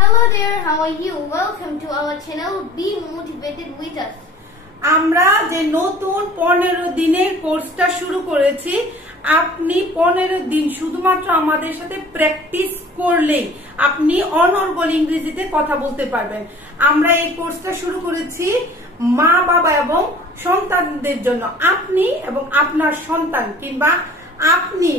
Hello there, how are you? Welcome to our channel. Be motivated with us. আমরা যে নতুন 15 দিনের কোর্সটা শুরু করেছি, আপনি 15 দিন শুধুমাত্র আমাদের সাথে প্র্যাকটিস করলেই আপনি অনর্গল ইংরেজিতে কথা বলতে পারবেন। আমরা এই কোর্সটা শুরু করেছি মা বাবা এবং সন্তানদের জন্য। আপনি এবং আপনার সন্তান কিংবা আপনি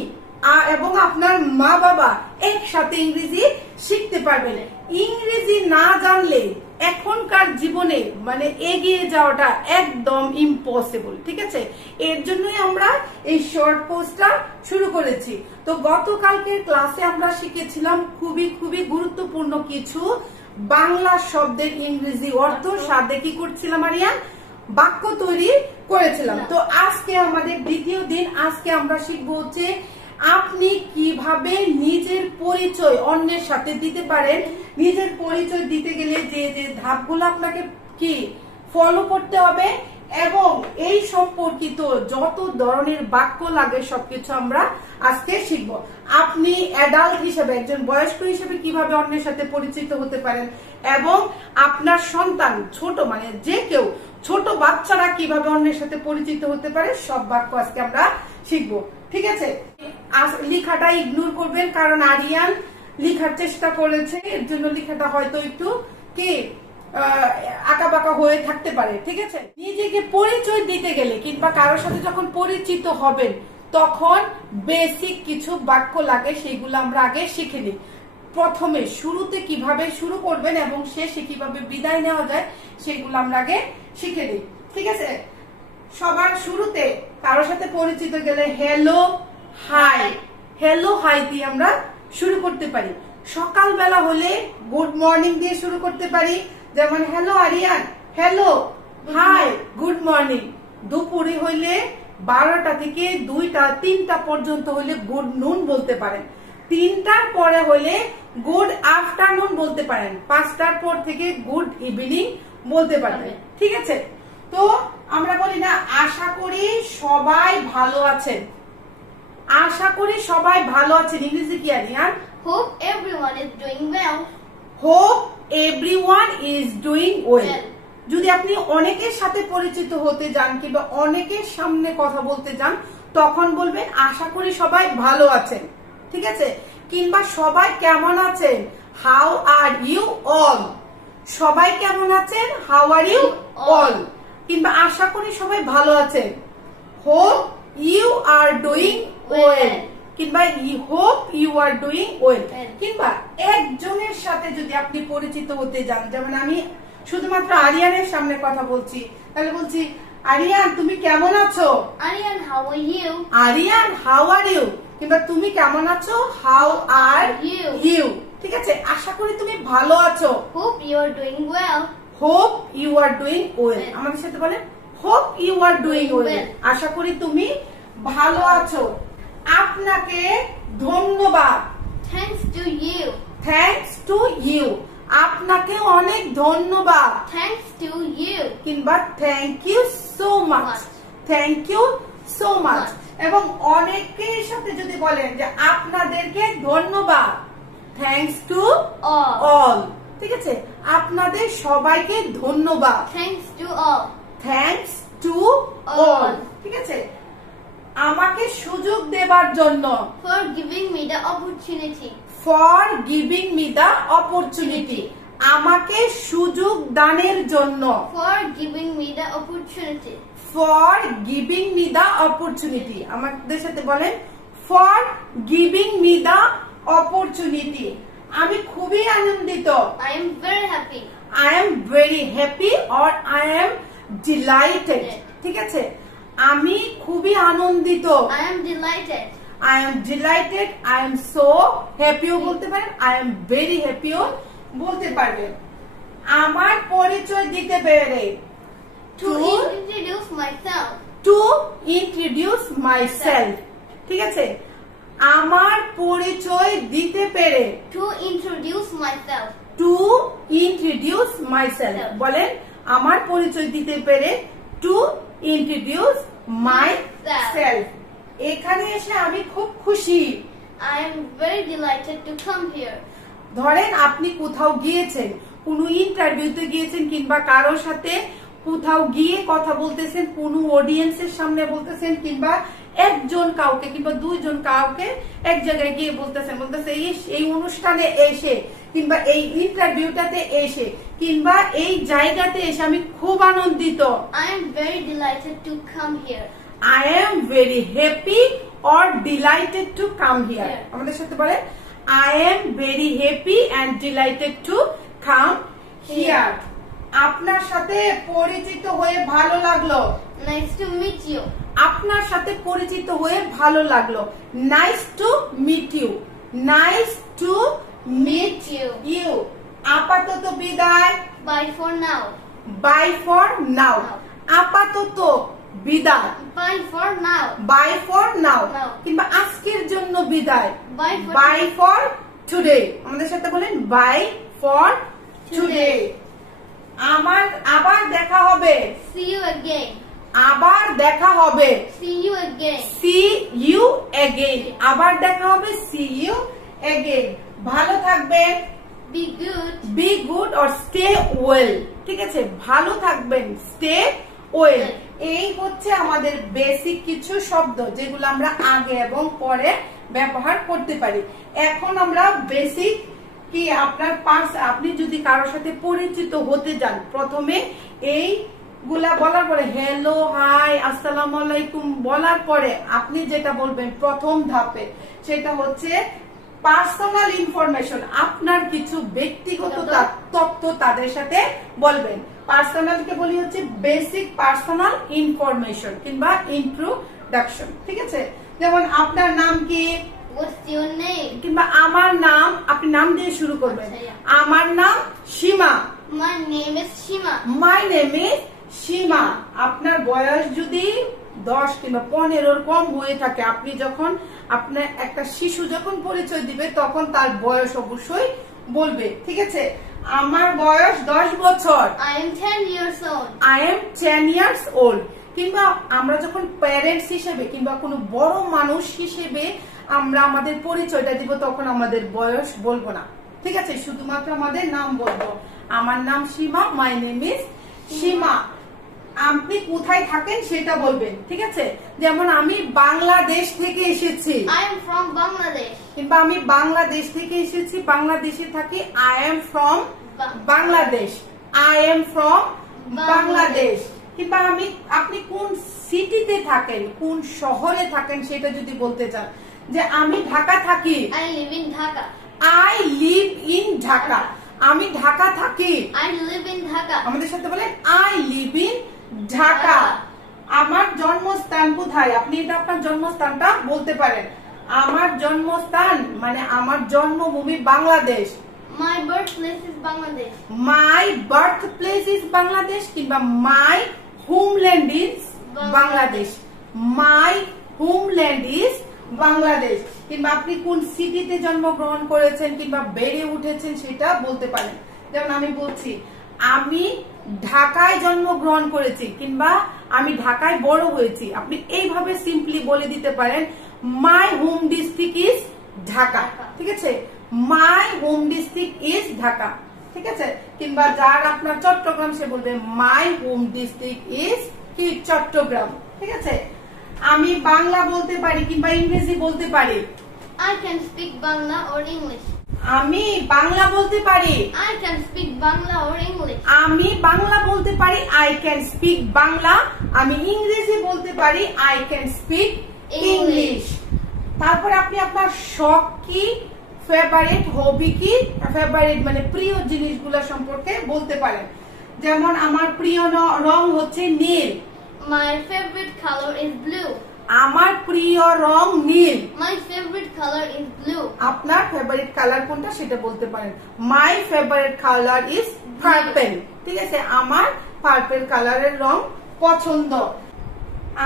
এবং আপনার মা বাবা একসাথে ইংরেজি শিখতে পারবেন। ইংরেজি না জানলে এখনকার জীবনে এগিয়ে যাওয়াটা একদম ইম্পসিবল, ঠিক আছে? এর জন্যই আমরা এই শর্ট কোর্সটা শুরু করেছি। তো গতকালকের ক্লাসে আমরা শিখেছিলাম খুবই গুরুত্বপূর্ণ কিছু বাংলা শব্দের ইংরেজি অর্থ, সাথে কি করছিলাম আরিয়ান? বাক্য তৈরি করেছিলাম। তো আজকে আমাদের দ্বিতীয় দিন। আজকে আমরা শিখবো হচ্ছে আপনি কিভাবে নিজের পরিচয় অন্যের সাথে দিতে পারেন। নিজের পরিচয় দিতে গেলে যে যে ধাপগুলো আপনাকে কি ফলো করতে হবে এবং এই সম্পর্কিত যত ধরনের বাক্য লাগে সবকিছু আমরা আজকে শিখবো। আপনি অ্যাডাল্ট হিসেবে, একজন বয়স্ক হিসেবে কিভাবে অন্যের সাথে পরিচিত হতে পারেন এবং আপনার সন্তান ছোট যে কেউ ছোট বাচ্চারা কিভাবে অন্যের সাথে পরিচিত হতে পারে, সব বাক্য আজকে আমরা শিখবো, ঠিক আছে? লেখাটা ইগনোর করবেন, কারণ আরিয়ান লেখার চেষ্টা করেছে, এর জন্য লেখাটা হয়তো একটু কি আঁকা বাঁকা হয়ে থাকতে পারে, ঠিক আছে? নিজেকে পরিচয় দিতে গেলে কিংবা কারোর সাথে যখন পরিচিত হবেন তখন বেসিক কিছু বাক্য লাগে, সেগুলো আমরা আগে শিখে নিই। প্রথমে শুরুতে কিভাবে শুরু করবেন এবং শেষে কিভাবে বিদায় নেওয়া যায় সেগুলো আমরা আগে শিখে নিই, ঠিক আছে? সবার শুরুতে কারোর সাথে পরিচিত গেলে হ্যালো হাই দিয়ে আমরা শুরু করতে পারি। সকালবেলা হলে গুড মর্নিং দিয়ে শুরু করতে পারি, যেমন hello Aryan, hello hi good morning. দুপুরে হইলে 12টা থেকে 2টা 3টা পর্যন্ত হলে গুড নুন বলতে পারেন। 3টার পরে হলে গুড আফটারনুন বলতে পারেন। 5টার পর থেকে গুড ইভিনিং বলতে পারবেন, ঠিক আছে? তো আমরা বলি না, আশা করি সবাই ভালো আছেন। আশা করি সবাই ভালো আছেন ইংরেজি কি Aryan? Hope everyone is doing well. Hope everyone is doing well. যদি আপনি অনেকের সাথে পরিচিত হতে যান কিংবা অনেকের সামনে কথা বলতে যান তখন বলবেন আশা করি সবাই ভালো আছেন, ঠিক আছে? কিংবা সবাই কেমন আছেন? How are you all? সবাই কেমন আছেন? How are you all? কিংবা আশা করি সবাই ভালো আছেন। Hope you are doing well. কিংবা hope you are doing well. কিংবা একজনের সাথে যদি আপনি পরিচিত হতে যান, যেমন আমি শুধুমাত্র আরিয়ানের সামনে কথা বলছি, তাহলে বলছি আরিয়ান তুমি কেমন আছো? Arian, how are you? Aryan how are you. কিংবা তুমি কেমন আছো? হাউ আর ইউ, ঠিক আছে? আশা করি তুমি ভালো আছো। Hope you are doing well. Hope you are doing well. আমাদের সাথে বলেন hope you are doing well. আশা করি তুমি ভালো আছো। আপনাকে ধন্যবাদ। Thanks to you. Thanks to you. আপনাকে অনেক ধন্যবাদ। Thanks to you. কিংবা thank you so much. Thank you so much. এবং অনেকের সাথে যদি বলেন যে আপনাদেরকে ধন্যবাদ, thanks to all. ঠিক আছে? আপনাদের সবাইকে ধন্যবাদ। Thanks to all. Thanks to all. ঠিক আছে? আমাকে সুযোগ দেবার জন্য, For giving me the opportunity. For giving me the opportunity. আমাকে সুযোগ দানের জন্য, For giving me the opportunity. For giving me the opportunity. আমাদের সাথে বলেন For giving me the opportunity. আমি খুবই আনন্দিত। I am very happy. I am very happy or I am delighted. ঠিক আছে? আমি খুবই আনন্দিত। I am delighted. I am delighted. I am so happy ও বলতে পারেন। I am very happy ও বলতে পারবেন। আমার পরিচয় দিতে পেরে, To introduce myself. To introduce myself. ঠিক আছে? আমার পরিচয় দিতে পেরে, To introduce myself. To introduce myself. বলেন আমার পরিচয় দিতে পেরে, To introduce myself. এখানে এসে আমি খুব খুশি। I am very delighted to come here. ধরেন আপনি কোথাও গিয়েছেন, কোনো ইন্টারভিউতে গিয়েছেন কিংবা কারোর সাথে কোথাও গিয়ে কথা বলতেছেন, কোনো অডিয়েন্সের সামনে বলতেছেন কিংবা একজন কাউকে কিংবা দুইজন কাউকে এক জায়গায় গিয়ে বলতেছে এই অনুষ্ঠানে এসে কিংবা এই ইন্টারভিউটাতে এসে কিংবা এই জায়গাতে এসে আমি খুব আনন্দিত। I am very delighted to come here. I am very happy or delighted to come here. আমাদের সাথে বলে I am very happy and delighted to come here. আপনার সাথে পরিচিত হয়ে ভালো লাগলো। Nice to meet you. আপনার সাথে পরিচিত হয়ে ভালো লাগলো। Nice to meet you. Nice to meet you. আপাতত বিদায়। Bye for now. Bye for now. আপাতত বিদায়। Bye for now. Bye for now. কিংবা আজকের জন্য বিদায়। Bye for today. আমাদের সাথে বলেন bye for today. আবার দেখা হবে। See you again. আবার দেখা হবে। See you again. See you again. আবার দেখা হবে। See you again. ভালো থাকবেন। Be good. Be good or stay well. ঠিক আছে, ভালো থাকবেন, stay well. এই হচ্ছে আমাদের বেসিক কিছু শব্দ যেগুলো আমরা আগে এবং পরে ব্যবহার করতে পারি। এখন আমরা বেসিক কি আপনি যদি কারোর সাথে পরিচিত হতে যান, প্রথমে এইগুলা বলার পরে হ্যালো, হাই, আসসালামু আলাইকুম বলার পরে আপনি যেটা বলবেন প্রথম ধাপে সেটা হচ্ছে পার্সোনাল ইনফরমেশন, আপনার কিছু ব্যক্তিগত তথ্য তাদের সাথে বলবেন। পার্সোনালকে বলি হচ্ছে বেসিক পার্সোনাল ইনফরমেশন কিংবা ইন্ট্রোডাকশন। ঠিক আছে, যেমন আপনার নাম কি, What's your name? কিংবা আমার নাম, আপনি নাম দিয়ে শুরু করবেন। আমার নাম সীমা। My name is Shima. My name is সীমা। আপনার বয়স যদি 10 কিংবা 15 কম হয়ে থাকে, আপনি যখন আপনার একটা শিশু যখন পরিচয় দিবে তখন তার বয়স অবশ্যই বলবে। ঠিক আছে, আমার বয়স 10 বছর। I am 10 years old. I am 10 years old. কিংবা আমরা যখন প্যারেন্টস হিসেবে কিংবা কোনো বড় মানুষ হিসেবে আমরা আমাদের পরিচয়টা দিব তখন আমাদের বয়স বলবো না। ঠিক আছে, শুধুমাত্র আমাদের নাম বলবো। আমার নাম সীমা। মাই নেম ইজ সীমা। আপনি কোথায় থাকেন সেটা বলবেন। ঠিক আছে, যেমন আমি বাংলাদেশ থেকে এসেছি। I am from Bangladesh. কিংবা আমি বাংলাদেশ থেকে এসেছি, বাংলাদেশে থাকি। I am from Bangladesh. I am from Bangladesh. কিংবা আপনি কোন সিটিতে থাকেন, কোন শহরে থাকেন সেটা যদি বলতে চান, যে আমি ঢাকা থাকি। I live in Dhaka. I live in Dhaka. আমি ঢাকা থাকি। I live in Dhaka. আমাদের সাথে বলেন I live in ঢাকা। আমার জন্মস্থান কোথায়, আপনি এটা আপনার জন্মস্থানটা বলতে পারেন। আমার জন্মস্থান মানে আমার জন্মভূমি Bangladesh. My birthplace is Bangladesh. My birthplace is Bangladesh কিংবা my homeland is Bangladesh. My homeland is Bangladesh. কিংবা আপনি কোন সিটিতে জন্মগ্রহণ করেছেন কিংবা বেড়ে উঠেছেন সেটা বলতে পারেন। যেমন আমি বলছি আমি ঢাকায় জন্মগ্রহণ করেছি কিংবা আমি ঢাকায় বড় হয়েছি। আপনি এইভাবে সিম্পলি বলে দিতে পারেন my home district is Dhaka. ঠিক আছে, my home district is Dhaka. ঠিক আছে, কিংবা যার আপনার চট্টগ্রাম সে বলবে মাই হোম ডিস্ট্রিক্ট ইজ কি চট্টগ্রাম। ঠিক আছে, আমি বাংলা বলতে পারি কিংবা ইংরেজি বলতে পারি। I can speak Bangla or English. আমি বাংলা বলতে পারি। I can speak Bangla or English. আমি বাংলা বলতে পারি। I can speak Bangla. আমি ইংরেজি বলতে পারি। I can speak English. তারপর আপনি আপনার শখ কি, ফেভারিট, হবি কি, ফেভারিট মানে প্রিয় জিনিসগুলো সম্পর্কে বলতে পারেন। যেমন আমার প্রিয় রং হচ্ছে নীল। My favorite color is blue. আমার প্রিয় রং নীল। My favorite color is blue. আপনার ফেভারিট কালার কোনটা সেটা বলতে পারেন। My favorite color is purple. ঠিক আছে, আমার পার্পল কালারের রং পছন্দ।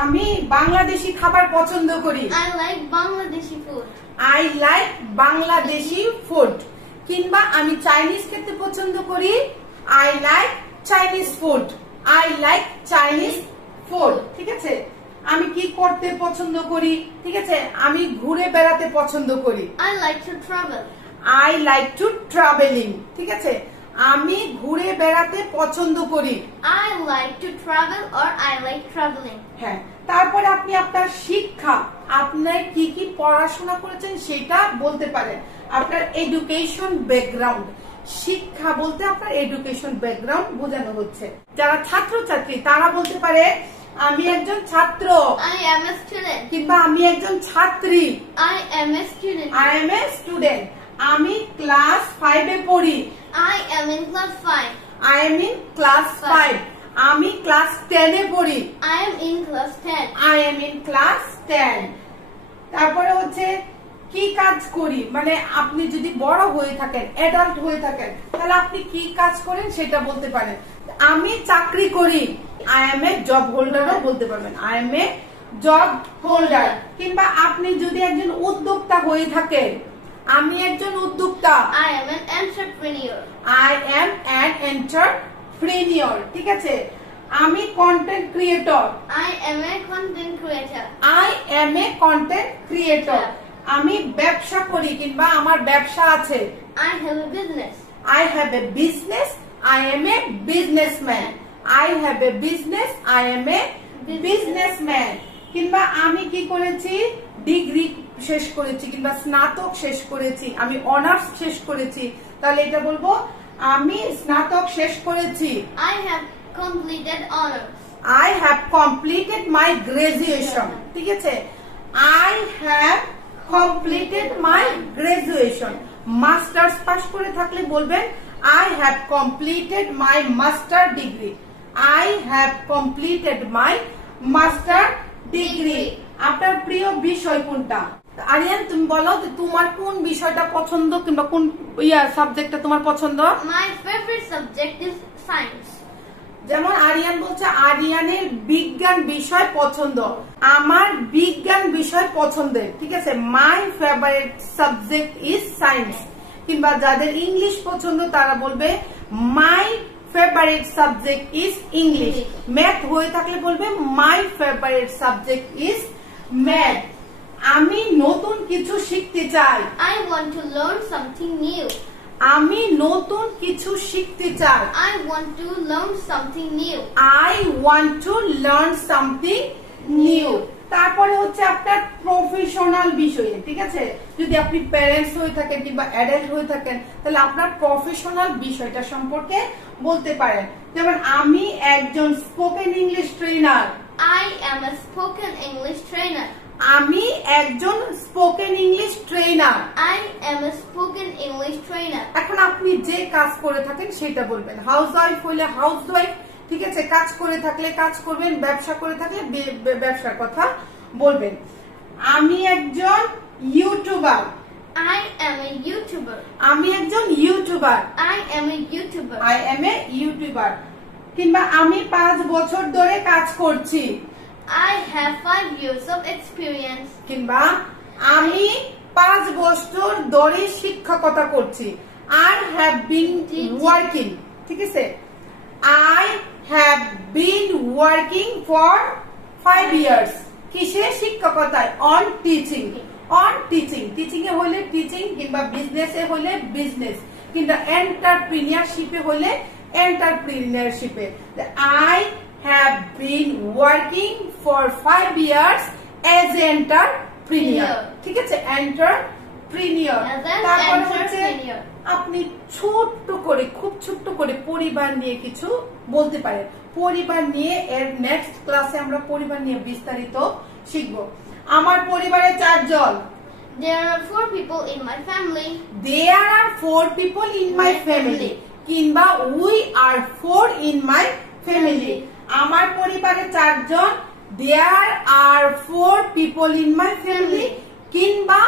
আমি বাংলাদেশি খাবার পছন্দ করি। I like Bangladeshi food. I like Bangladeshi food. কিংবা আমি চাইনিজ খেতে পছন্দ করি। I like Chinese food. I like Chinese food. ঠিক আছে, আমি কি করতে পছন্দ করি। ঠিক আছে, আমি ঘুরে বেড়াতে পছন্দ করি। I like to travel. I like to travelling, ঠিক আছে, আমি ঘুরে বেড়াতে পছন্দ করি। I like to travel or I like traveling. হ্যাঁ, তারপরে আপনি আপনার শিক্ষা, আপনার কি কি পড়াশোনা করেছেন সেটা বলতে পারেন। আপনার এডুকেশন ব্যাকগ্রাউন্ড, শিক্ষা বলতে আপনার এডুকেশন ব্যাকগ্রাউন্ড বোঝানো হচ্ছে। যারা ছাত্রছাত্রী তারা বলতে পারে আমি একজন ছাত্র, I am a student. কিংবা আমি একজন ছাত্রী, I am a student. I am a student, আমি ক্লাস 5 এ পড়ি, I am in class 5. I am in class 5, আমি ক্লাস 10 এ পড়ি, I am in class 10. I am in class 10। তারপরে হচ্ছে কি কাজ করি, মানে আপনি যদি বড় হয়ে থাকেন, অ্যাডাল্ট হয়ে থাকেন, তাহলে আপনি কি কাজ করেন সেটা বলতে পারেন। আমি চাকরি করি, I am a job holder-ও বলতে পারবেন, I am a job holder। কিংবা আপনি যদি একজন উদ্যোক্তা হয়ে থাকেন, আমি একজন উদ্যোক্তা, I am an entrepreneur. I am an entrepreneur, ঠিক আছে। আমি content creator, I am a content creator. I am a content creator, আমি ব্যবসা করি কিংবা আমার ব্যবসা আছে, I have a business. I have a business, I am a businessman, I have a business, I am a businessman। কিংবা আমি কি করেছি, ডিগ্রি শেষ করেছি কিংবা স্নাতক শেষ করেছি, আমি অনার্স শেষ করেছি, তাহলে এটা বলবো আমি স্নাতক শেষ করেছি। I have completed honors. I have completed my graduation, ঠিক আছে, I have completed my graduation। Masters pass করে থাকলে বলবেন I have completed my master degree, I have completed my master degree। আপনার প্রিয় বিষয় কোনটা? আরিয়ান তুমি বলো যে তোমার কোন বিষয়টা পছন্দ কিংবা কোন সাবজেক্টটা তোমার পছন্দ? My favorite subject is science. যেমন আরিয়ান বলছে আরিয়ানের বিজ্ঞান বিষয় পছন্দ, আমার বিজ্ঞান বিষয় পছন্দের, ঠিক আছে। My favourite subject is science. কিংবা যাদের ইংলিশ পছন্দ তারা বলবে my favourite subject is English. Math হয়ে থাকলে বলবে my favourite subject is math. আমি নতুন কিছু শিখতে চাই, I want to learn something new. আমি নতুন কিছু শিখতে চাই, I want to learn something new. I want to learn something new। তারপরে হচ্ছে আপনার প্রফেশনাল বিষয়ে, ঠিক আছে, যদি আপনি প্যারেন্টস হয়ে থাকেন কিংবা অ্যাডাল্ট হয়ে থাকেন তাহলে আপনার প্রফেশনাল বিষয়টা সম্পর্কে বলতে পারেন। যেমন আমি একজন spoken English trainer, I am a spoken English trainer. আমি একজন spoken English trainer. I am a spoken English trainer. এখন আপনি যে কাজ করে থাকেন সেটা বলবেন। হাউস ওয়াইফ হইলে হাউস ওয়াইফ, ঠিক আছে, কাজ করে থাকলে কাজ করবেন, ব্যবসা করে থাকলে ব্যবসার কথা বলবেন। আমি একজন YouTuber, I am a YouTuber. আমি একজন YouTuber, I am a YouTuber. I am a YouTuber. কিংবা আমি 5 বছর ধরে কাজ করছি, I have 5 years of experience. কিংবা আমি 5 বছর ধরে শিক্ষকতা করছি, I have been working, ঠিক আছে, I have been working for 5 years। কিসে? শিক্ষকতায়, on teaching, on teaching, teaching এ হলে টিচিং কিংবা বিজনেস এ হলে বিজনেস কিংবা এন্টারপ্রেনিয়রশিপে হলে এন্টারপ্রেনিয়রশিপে। I have been working for 5 years as an entrepreneur, ঠিক আছে, entrepreneur। তারপরে হচ্ছে আপনি ছোট্ট করে, খুব ছোট্ট করে পরিবার নিয়ে কিছু বলতে পারেন। পরিবার নিয়ে এর নেক্সট ক্লাসে আমরা পরিবার নিয়ে বিস্তারিত শিখব। আমার পরিবারে 4 জন, There are 4 people in my family. There are 4 people in my family কিংবা we are 4 in my family। আমার পরিবারে 4 জন, There are 4 people in my family কিংবা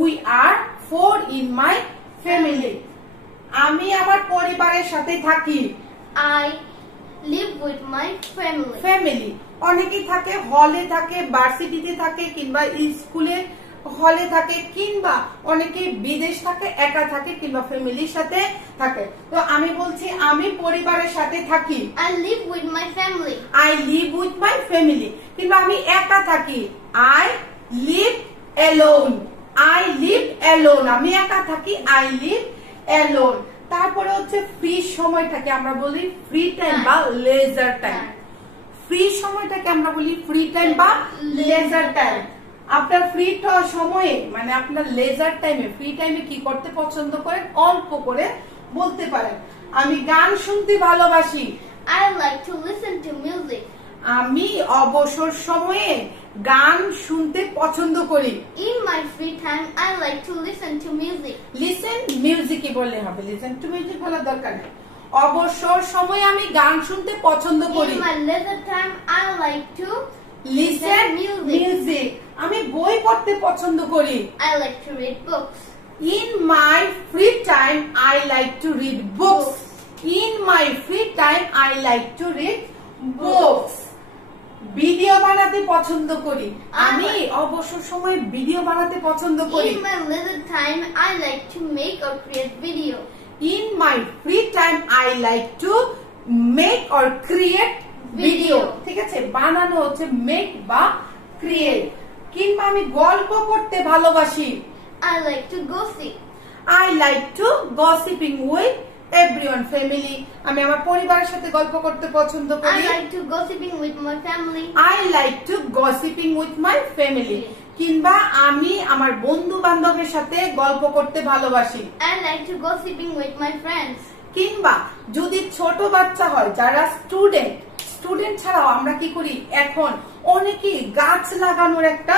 we are 4 in my family। আমি আমার পরিবারের সাথে থাকি, I live with my family. Family. অনেকেই থাকে হলে থাকে, ভার্সিটিতে থাকে কিংবা স্কুলে হলে থাকে কিংবা অনেকে বিদেশ থাকে, একা থাকে কিংবা ফ্যামিলির সাথে থাকে। তো আমি বলছি আমি পরিবারের সাথে থাকি, I live with my family. I live with my family। কিংবা আমি একা থাকি, I live alone, I live alone, আমি একা থাকি, আই লিভ অ্যালোন। তারপরে হচ্ছে ফ্রি সময়টাকে আমরা বলি ফ্রি টাইম বা লেজার টাইম। ফ্রি সময়টাকে আমরা বলি ফ্রি টাইম বা লেজার টাইম। আপনার ফ্রি সময়ে মানে আপনার লেজার টাইমে, ফ্রি টাইমে কি করতে পছন্দ করেন অল্প করে বলতে পারেন। আমি গান শুনতে ভালোবাসি, I like to listen to music. আমি অবসর সময়ে গান শুনতে পছন্দ করি। In my free time, I like to listen to music. Listen মিউজিকই বললে হবে, লিসেন টু মিউজিক বলার দরকার নেই। অবসর সময়ে আমি গান শুনতে পছন্দ করি। In my leisure time, I like to listen music. আমি বই পড়তে পছন্দ করি। I like to read books. In my free time, I like to read books. In my free time, I like to read books. Video বানাতে পছন্দ করি, আমি অবসর সময়ে ভিডিও বানাতে পছন্দ করি। In my leisure time, I like to make or create video. In my free time, I like to make or create video. ঠিক আছে, বানানো হচ্ছে make বা create। কিংবা আমি গল্প করতে ভালোবাসি, I like to gossip. I like to gossiping with everyone, family। আমি আমার পরিবারের সাথে গল্প করতে পছন্দ I করি। like to gossiping with my family. I like to gossiping with my family। কিংবা আমি আমার বন্ধু বান্ধবের সাথে গল্প করতে ভালোবাসি। I like to gossiping with my friends. কিংবা যদি ছোট বাচ্চা হয় যারা স্টুডেন্ট ছাড়াও আমরা কি করি, এখন অনেকেই গাছ লাগানোর একটা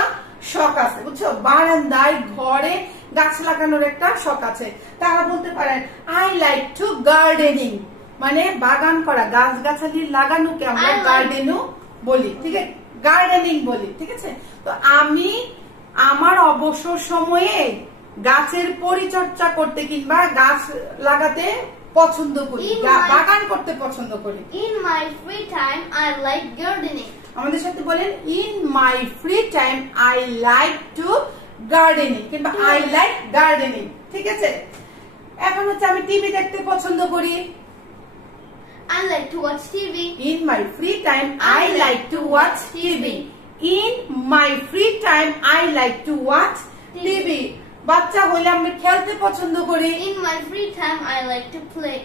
শখ আছে, বুঝছো, বারান্দায় ঘরে গাছ লাগানোর একটা শখ আছে। তারা বলতে পারেন আই লাইক টু গার্ডেনিং, মানে বাগান করা, গাছ গাছালি লাগানোকে আমরা গার্ডেনও বলি, ঠিক আছে, গার্ডেনিং বলি, ঠিক আছে। তো আমি আমার অবসর সময়ে গাছের পরিচর্যা করতে কিংবা গাছ লাগাতে পছন্দ করি, বাগান করতে পছন্দ করি। In my free time, I like gardening. আমাদের সাথে বলেন in my free time I like to gardening কিংবা আই লাইক গার্ডেনিং, ঠিক আছে। এখন হচ্ছে আমি টিভি দেখতে পছন্দ করি, I like to watch TV. In my free time I like to watch TV. In my free time I like to watch TV. বাচ্চা হলে আমরা খেলতে পছন্দ করি। In my free time, I like to play.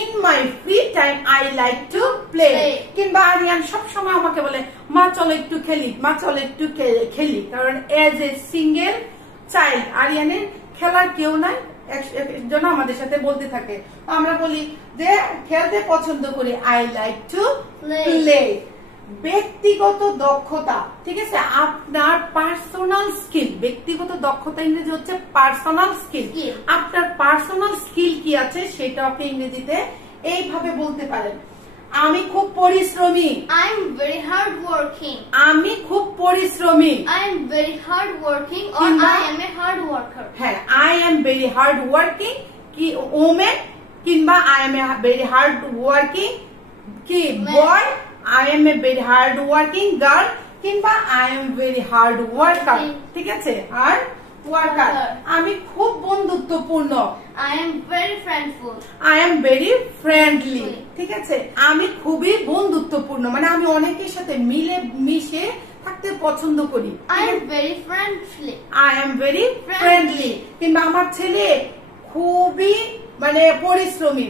In my free time I like to play. কিংবা আরিয়ান সবসময় আমাকে বলে মা চলো একটু খেলি, মা চলো একটু খেলি, কারণ এজ এ সিঙ্গেল চাইল্ড আরিয়ানের খেলার কেউ নাই, একজন আমাদের সাথে বলতে থাকে। আমরা বলি যে খেলতে পছন্দ করি, আই লাইক টু প্লে। ব্যক্তিগত দক্ষতা, ঠিক আছে, আপনার পার্সোনাল স্কিল, ব্যক্তিগত দক্ষতা ইংরেজি হচ্ছে পার্সোনাল স্কিল। আপনার পার্সোনাল স্কিল কি আছে সেটা আপনি ইংরেজিতে এইভাবে বলতে পারেন, আমি খুব পরিশ্রমী, I am very hard working. আমি খুব পরিশ্রমী, I am very hard working or I am a hard worker. হ্যাঁ, I am very hard working কি ওমেন, কিংবা I am a very hard working কি বয়, I am a very hard working girl, কিংবা I am very hard worker, ঠিক আছে, আর worker. আমি খুব বন্ধুত্বপূর্ণ, I am very friendful. I am very friendly, ঠিক আছে। আমি খুবই বন্ধুত্বপূর্ণ মানে আমি অনেকের সাথে মিলে মিশে থাকতে পছন্দ করি। I am very friendly. I am very friendly। কিংবা আমার ছেলে খুবই মানে পরিশ্রমী,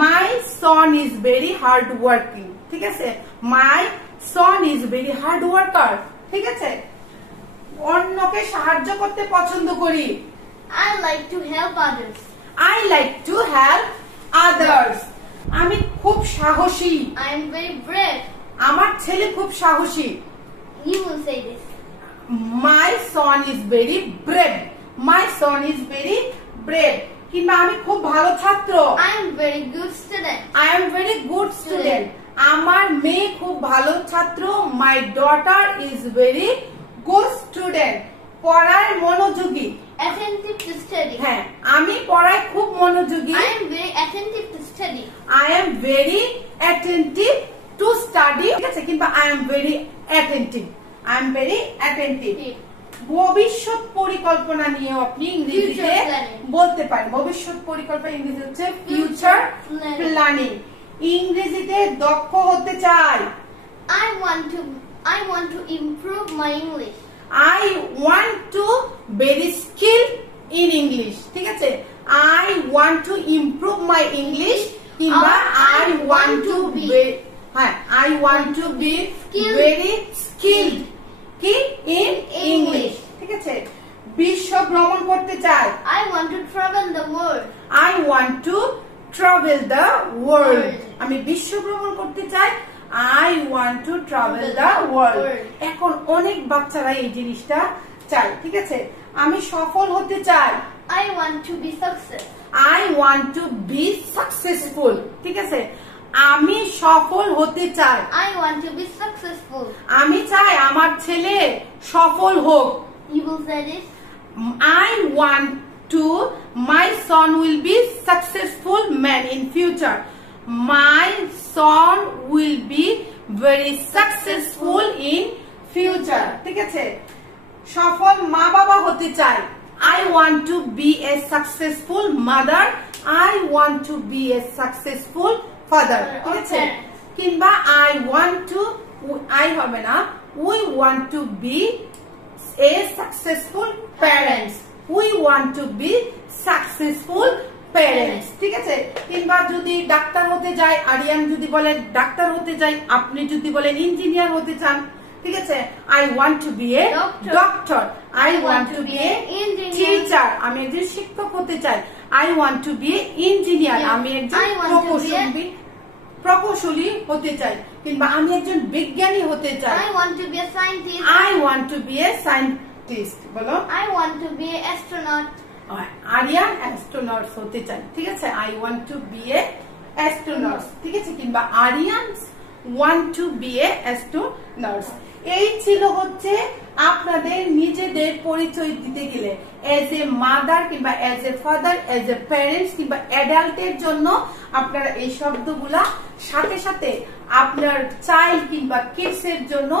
my son is very hard working, ঠিক আছে, my son is very hard worker, ঠিক আছে। অন্যকে সাহায্য করতে পছন্দ করি, I like to help others. I like to help others। আমি খুব সাহসী, I am very brave. আমার ছেলে খুব সাহসী, You will say this. My son is very brave, my son is very brave। কিংবা আমি খুব ভালো ছাত্র, I am very good student. I am very good student। আমার মেয়ে খুব ভালো ছাত্র, my daughter is very good student। পড়ায় মনোযোগী, Attentive to study. হ্যাঁ, আমি পড়ায় খুব মনোযোগী, I am very attentive to study. I am very attentive to study, ঠিক আছে, কিংবা I am very attentive, I am very attentive। ভবিষ্যৎ পরিকল্পনা নিয়ে আপনি ইংরেজিতে বলতে পারেন, ভবিষ্যৎ পরিকল্পনা ইংরেজি হচ্ছে ফিউচার প্ল্যানিং। ইংরেজিতে দক্ষ হতে চাই, I want to improve my English. I want to very skilled in English. ঠিক আছে? I want to improve my English কিংবা I want to be I want to be very skilled in English. ঠিক আছে? বিশ্ব ভ্রমণ করতে চাই। I want to travel the world. I want to travel the world. আমি বিশ্ব ভ্রমণ করতে চাই। I want to travel the world. এখন অনেক বাচ্চারা এই জিনিসটা চাই। ঠিক আছে? আমি সফল হতে চাই। I want to be successful. I want to be successful. ঠিক আছে? আমি সফল হতে চাই। I want to be successful. আমি চাই আমার ছেলে সফল হোক। You will say this? I want to my son will be successful man in future. My son will be very successful in future. ঠিক আছে? সফল মা বাবা হতে চাই। I want to be a successful mother. I want to be a successful father. ঠিক আছে? কিংবা I want to I হবে না, we want to be a successful parents. We want to be successful parents. ঠিক আছে? কিংবা যদি doctor হতে যাই, আরিয়ান যদি বলে ডাক্তার হতে যাই, আপনি যদি বলেন ইঞ্জিনিয়ার হতে চান, ঠিক আছে? I want to be a doctor. I want to be a teacher. আমি একজন শিক্ষক হতে চাই। I want to be an engineer. আমি একজন প্রকৌশলী হতে চাই। কিংবা আমি একজন বিজ্ঞানী হতে চাই। I want to be a scientist. I want to be a scientist. বলো। I want to be an astronaut. Aryan astronaut হতে চাই। ঠিক আছে? I want to be a astronaut. ঠিক আছে? কিংবা Aryan want to be a astronaut. এই ছিল হচ্ছে আপনাদের নিজেদের পরিচয় দিতে গেলে এজ এ মাদার কিংবা as a father, as a parents কিংবা অ্যাডাল্টের জন্য আপনারা এই শব্দগুলা সাথে সাথে আপনার চাইল্ড কিংবা কিডস এর জন্য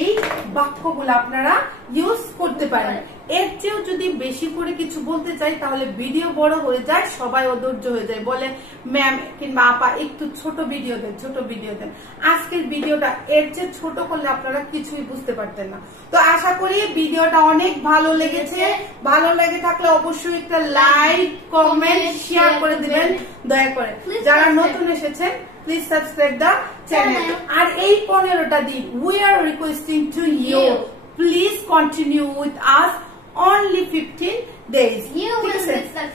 এই বাক্যগুলো আপনারা ইউজ করতে পারেন। এর চেয়েও যদি বেশি করে কিছু বলতে চাই তাহলে ভিডিও বড় হয়ে যায়, সবাই অধৈর্য হয়ে যায়, বলে ম্যাম কিংবা আপা একটু ছোট ভিডিও দেন। আজকের ভিডিওটা এর চেয়ে ছোট করলে আপনারা কিছুই বুঝতে পারতেন না। তো আশা করি ভিডিওটা অনেক ভালো লেগেছে। ভালো লেগে থাকলে অবশ্যই একটা লাইক, কমেন্ট, শেয়ার করে দিবেন দয়া করে। যারা নতুন এসেছেন প্লিজ সাবস্ক্রাইব দা চ্যানেল। আর এই 15টা দিন we are requesting to you please continue with us only 15 days. You will be success.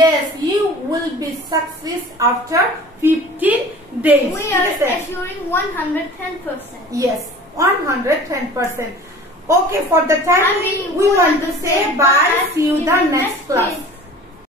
Yes, you will be success after 15 days. We are assuring 110%. Yes, 110%. Okay, for the time we want to say bye. See you the next class.